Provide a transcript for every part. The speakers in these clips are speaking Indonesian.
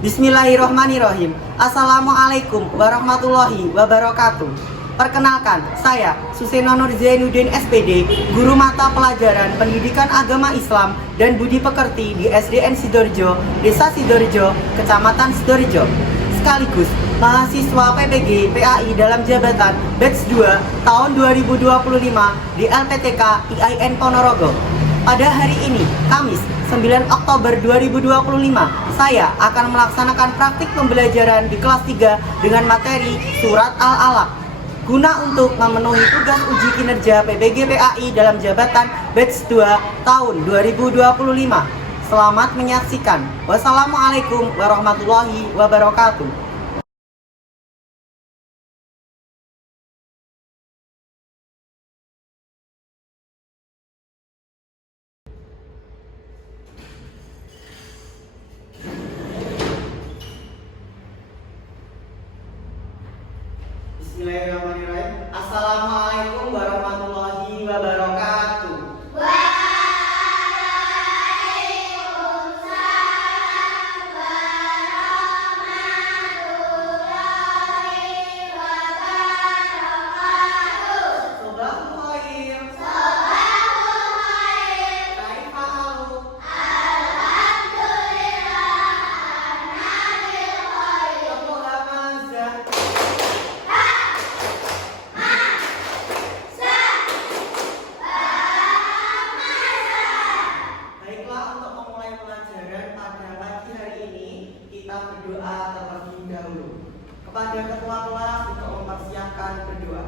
Bismillahirrahmanirrahim. Assalamualaikum warahmatullahi wabarakatuh. Perkenalkan, saya Suseno Nur Zainuddin SPD, Guru Mata Pelajaran Pendidikan Agama Islam dan Budi Pekerti di SDN Sidoarjo, Desa Sidoarjo, Kecamatan Sidoarjo. Sekaligus mahasiswa PPG PAI dalam jabatan Batch 2 tahun 2025 di LPTK IAIN Ponorogo. Pada hari ini, Kamis 9 Oktober 2025, saya akan melaksanakan praktik pembelajaran di kelas 3 dengan materi Surat Al-Alaq guna untuk memenuhi tugas uji kinerja PPG PAI dalam jabatan Batch 2 tahun 2025. Selamat menyaksikan. Wassalamualaikum warahmatullahi wabarakatuh. Bismillahirrahmanirrahim. Assalamualaikum warahmatullahi wabarakatuh. Kita berdoa terlebih dahulu kepada ketua kelas untuk mempersiapkan berdoa.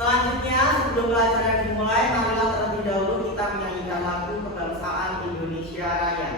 Selanjutnya, sebelum pelajaran dimulai, marilah terlebih dahulu kita menyanyikan lagu kebangsaan Indonesia Raya.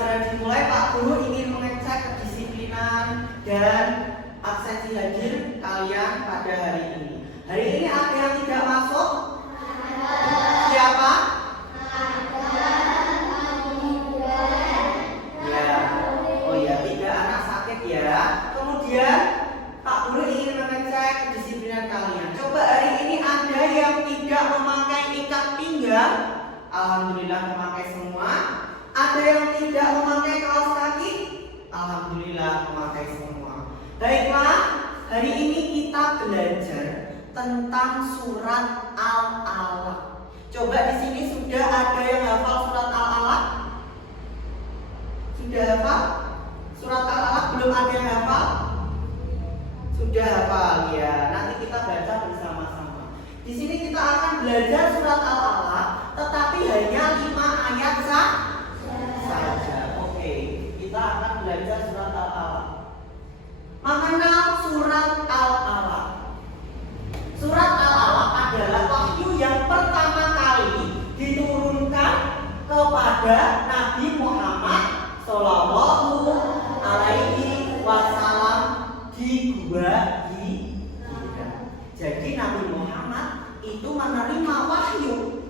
pelajaran dimulai, Pak Guru ingin mengecek kedisiplinan dan absensi hadir kalian pada hari ini. Hari ini ada yang tidak masuk? Siapa? Ya. Oh ya, 3 anak sakit ya. Kemudian Pak Guru ingin mengecek kedisiplinan kalian. Coba hari ini ada yang tidak memakai ikat pinggang? Alhamdulillah memakai semua. Ada yang tidak memakai kaos kaki? Alhamdulillah memakai semua. Baiklah, hari ini kita belajar tentang surat Al-Alaq. Coba di sini sudah ada yang hafal surat Al-Alaq? Sudah hafal? Surat Al-Alaq belum ada yang hafal? Sudah hafal ya. Nanti kita baca bersama-sama. Di sini kita akan belajar surat Al-Alaq, tetapi hanya 5 ayat saja. Oke, kita akan belajar surat Al-Alaq. Mengenal surat Al-Alaq. Surat Al-Alaq adalah wahyu yang pertama kali diturunkan kepada Nabi Muhammad Shallallahu Alaihi Wasallam di Gua Hira. Jadi Nabi Muhammad itu menerima wahyu.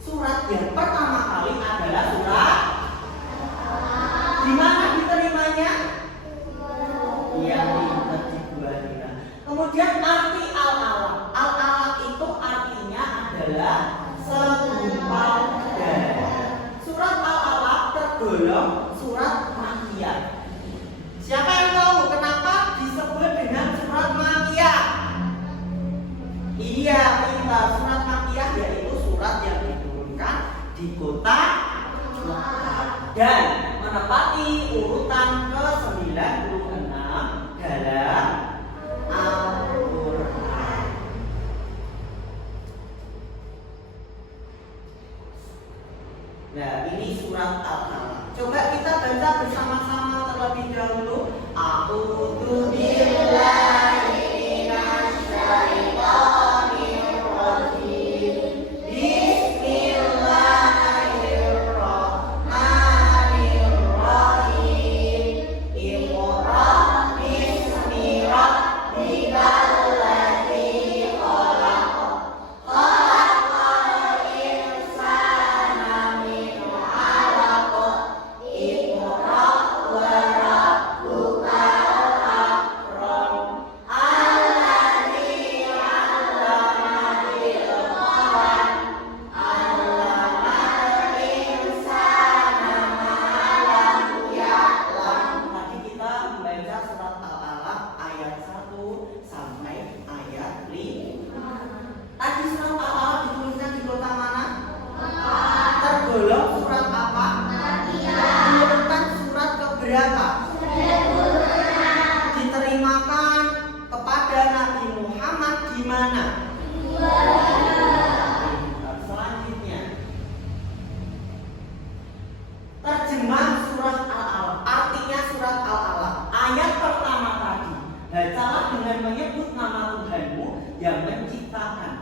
Surat yang pertama kali adalah surat. Di mana diterimanya? Iya, di Gua Hira. Kemudian arti Al-Alaq. Al-Alaq itu artinya adalah segumpal darah. Surat Al-Alaq tergolong surat Makkiyah. Siapa yang tahu kenapa disebut dengan surat Makkiyah? Iya, pintar. Surat Makkiyah yaitu surat yang diturunkan di kota Makkah dan menempati urutan ke-96 dalam Al-Quran. Nah, ini surat Al-Alaq. Coba kita baca bersama-sama terlebih dahulu. A'udzu billahi minasy syaithanir rajim. Bismillahirrahmanirrahim. Iqra bismi rabbikal ladzi khalaq. Khalaqal insana min 'alaq. Iqra wa rabbukal akram. Alladzi 'allama bil qalam. 'Allamal insana ma lam ya'lam. Tadi kita membaca surat Al-Alaq ayat 1 sampai ayat 5. Tadi surat Al-Alaq dituliskan di kota mana? Tergolong surat apa? Urutan surat keberapa? Diterimakan kepada Nabi Muhammad di mana? Selanjutnya, terjemah surat Al-Alaq. Artinya surat Al-Alaq. Ayat pertama tadi, bacalah dengan menyebut nama Tuhanmu yang menciptakan.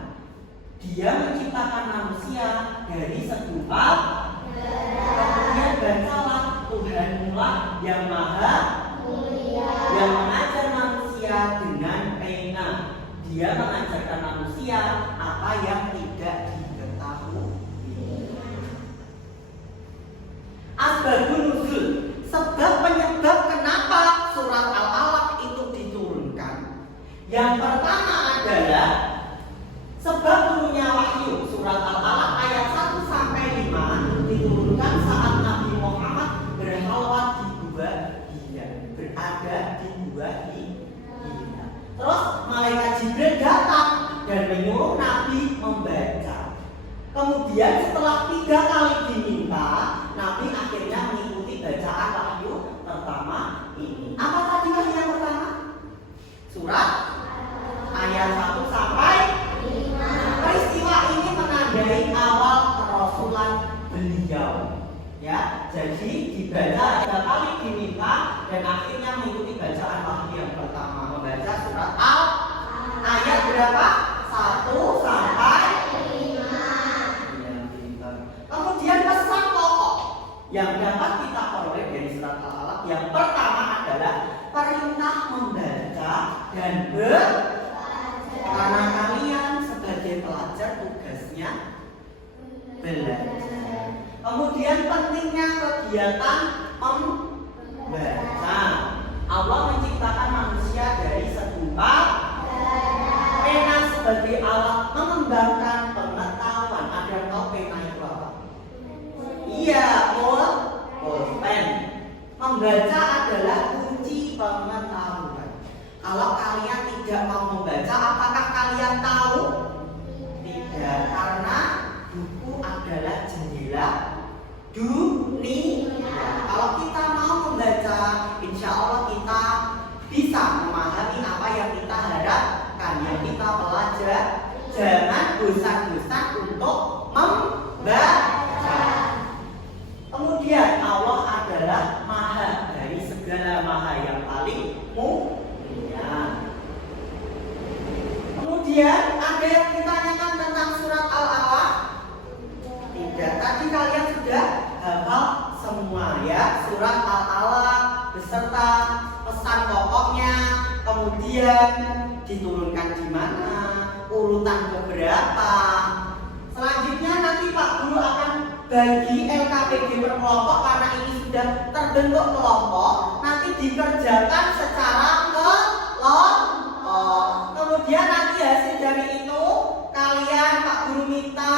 Dia menciptakan manusia dari segumpal. Kemudian bacalah Tuhanmu lah yang maha mulia, yang mengajar manusia dengan pena. Dia mengajarkan manusia apa yang tidak diketahui. Asbabun nuzul, sebab penyebab kenapa surat Al-Alaq itu diturunkan. Yang pertama adalah sebab turunnya wahyu. Surat Al-Alaq ayat 1 sampai 5 diturunkan saat Nabi Muhammad berhalwat di Gua Hira, berada di Gua Hira. Terus malaikat Jibril datang dan menyuruh Nabi membaca. Kemudian setelah 3 kali diminta, Nabi akhirnya mengikuti bacaan wahyu pertama ini. Apa tadi wahyu yang pertama? Surat ayat 1 sampai 5. Peristiwa ini menandai awal kerasulan beliau. Ya, jadi dibaca 3 kali diminta dan akhirnya mengikuti bacaan wahyu yang pertama, membaca surat Al ayat berapa? 1 sampai 5. Kemudian pesan pokok yang dapat kita pertama adalah perintah membaca dan karena kalian sebagai pelajar tugasnya belajar. Kemudian pentingnya kegiatan membaca. Allah menciptakan manusia dari segumpal pena sebagai alat mengembangkan pengetahuan. Ada tahu pena itu apa? Iya, pulpen. Membaca adalah kunci pengetahuan. Kalau kalian tidak mau membaca, apakah kalian tahu? Tidak, karena buku adalah jendela dunia. Kalau kita mau membaca, insya Allah kita bisa memahami apa yang kita harapkan, yang kita belajar. Jangan bosan-bosan untuk membaca. Kemudian Allah adalah maha dari segala maha yang paling mulia. Kemudian ada yang ditanyakan tentang surat Al-Alaq? Tidak, tadi kalian sudah hafal semua ya, surat Al-Alaq beserta pesan pokoknya, kemudian diturunkan di mana, urutan keberapa. Selanjutnya nanti Pak Guru akan bagi LKPD per kelompok, karena ini sudah terbentuk kelompok, nanti dikerjakan secara kelompok. Kemudian nanti hasil dari itu kalian Pak Guru minta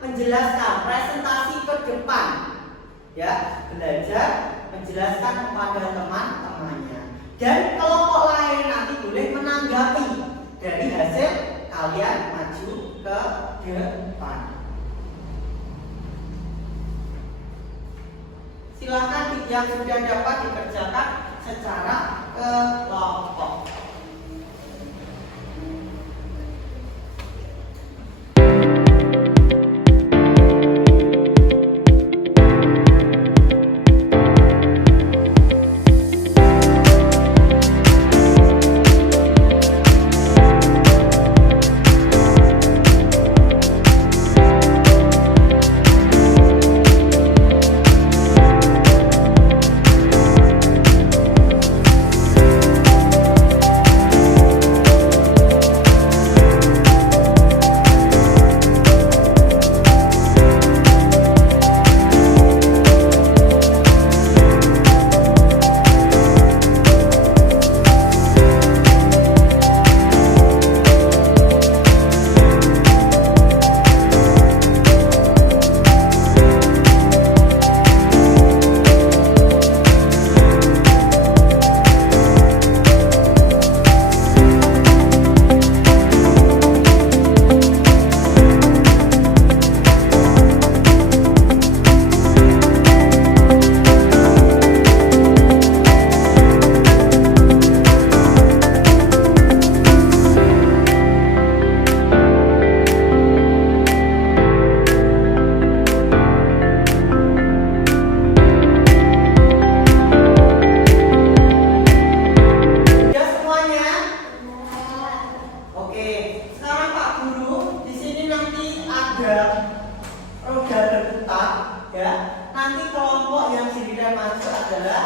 menjelaskan presentasi ke depan, ya, belajar menjelaskan kepada teman-temannya, dan kelompok lain nanti boleh menanggapi dari hasil kalian maju ke depan. Silakan yang sudah dapat dikerjakan secara kelompok. Roda berputar, ya. Nanti kelompok yang giliran maju adalah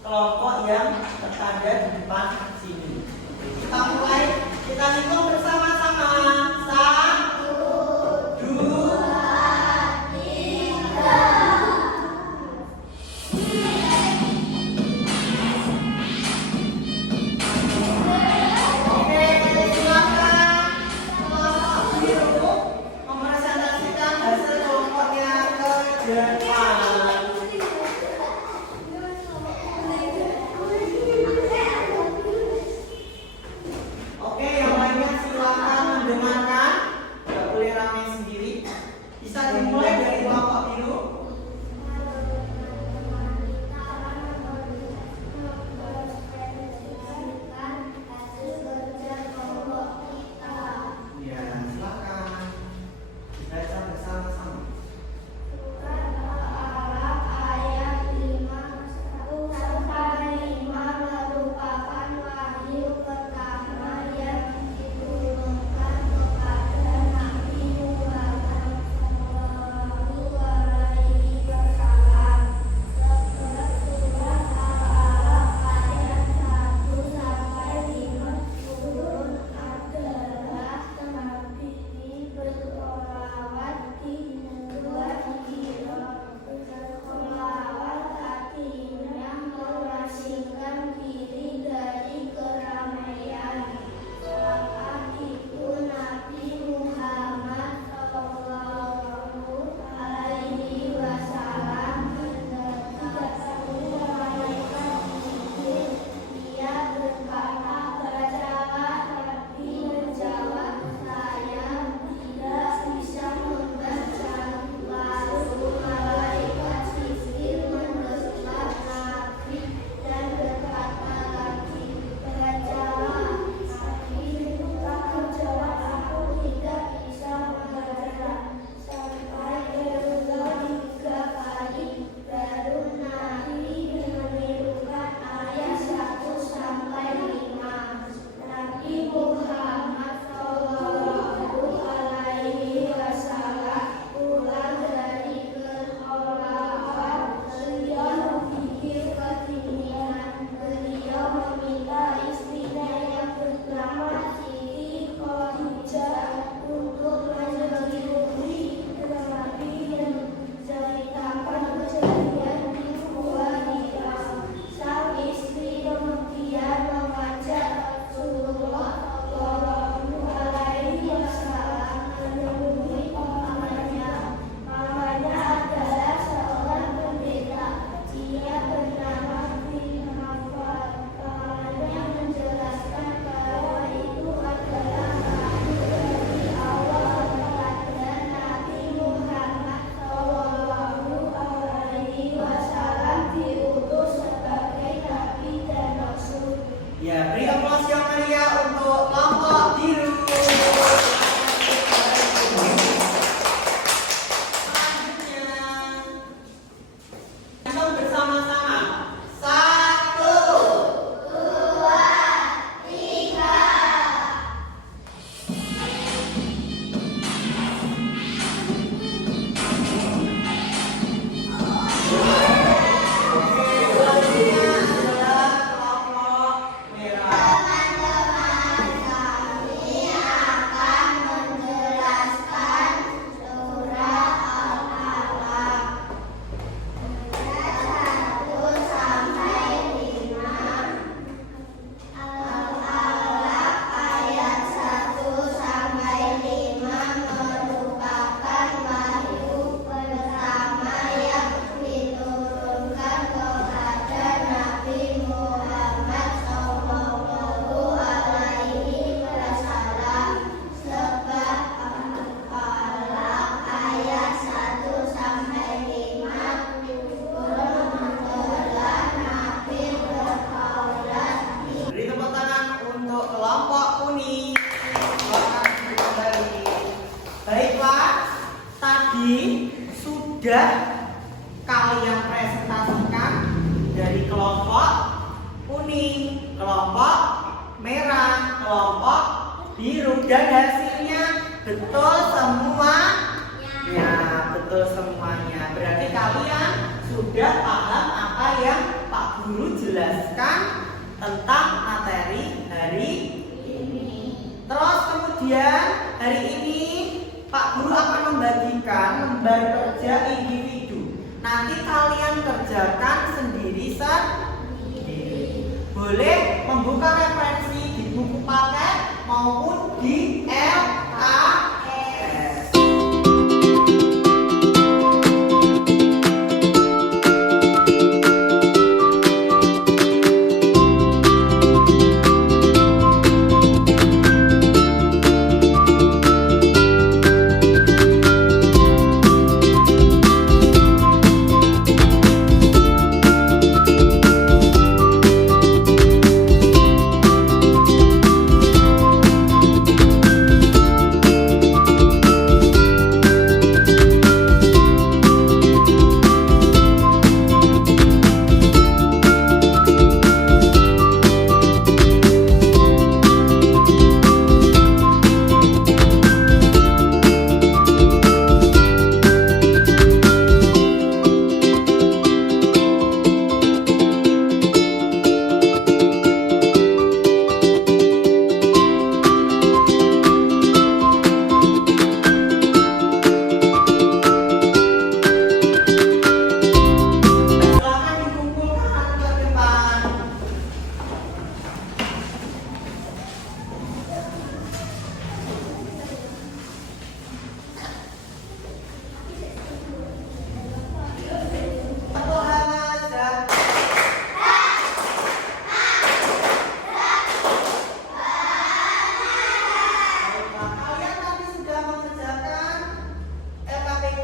kelompok yang berada di depan sini. Kita mulai, kita hitung bersama-sama. 1, 2, 3. Oke, silakan kelompok biru mempresentasikan hasil kelompoknya ke depan. Oke, yang lainnya silakan. merah, kelompok biru, dan hasilnya betul semua. Ya, betul semuanya. Berarti kalian sudah paham apa yang Pak Guru jelaskan tentang materi hari ini. Terus kemudian hari ini Pak Guru akan membagikan lembar kerja individu. Nanti kalian kerjakan sendiri sendiri. Boleh membuka referensi di buku paket maupun di LKS.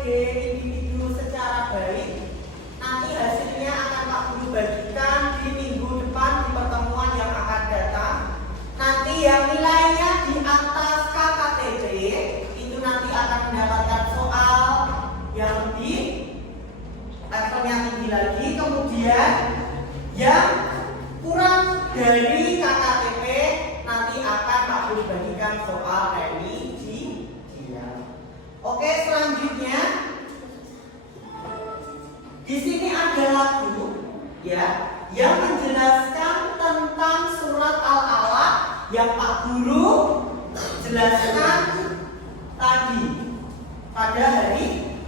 Individu secara baik. Nanti hasilnya akan Pak Guru bagikan di minggu depan di pertemuan yang akan datang. Nanti yang nilainya di atas KKTB itu nanti akan mendapatkan soal yang lebih levelnya tinggi lagi. Kemudian yang kurang dari KKTB nanti akan Pak Guru bagikan soal remedial. Oke, selanjutnya di sini ada lagu ya yang menjelaskan tentang surat Al-Alaq yang Pak Guru jelaskan tadi pada hari ini.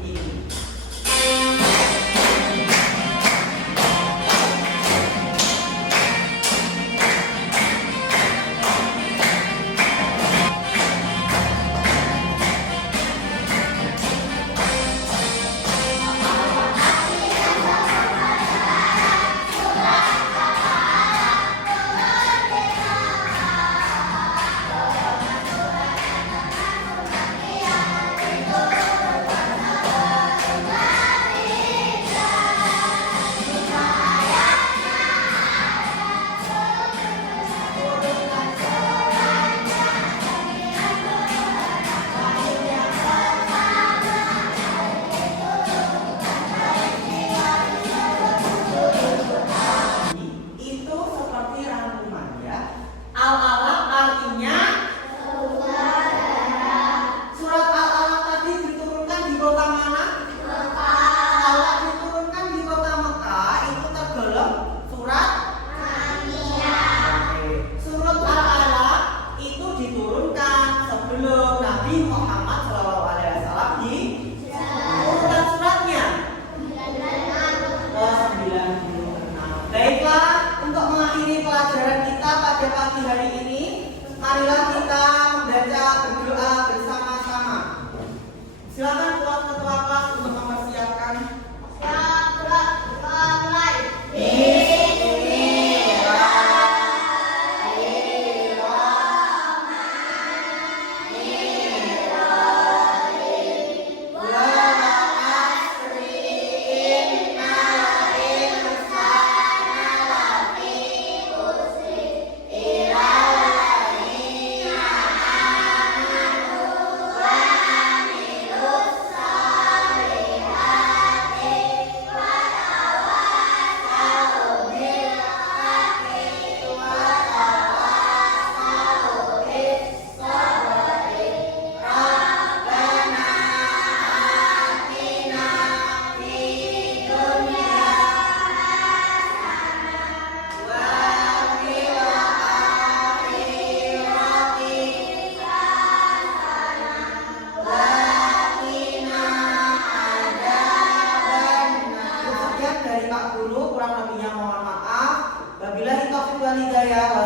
Marilah kita membaca berdoa bersama-sama. Silakan ketua kelas untuk mempersiapkan. saya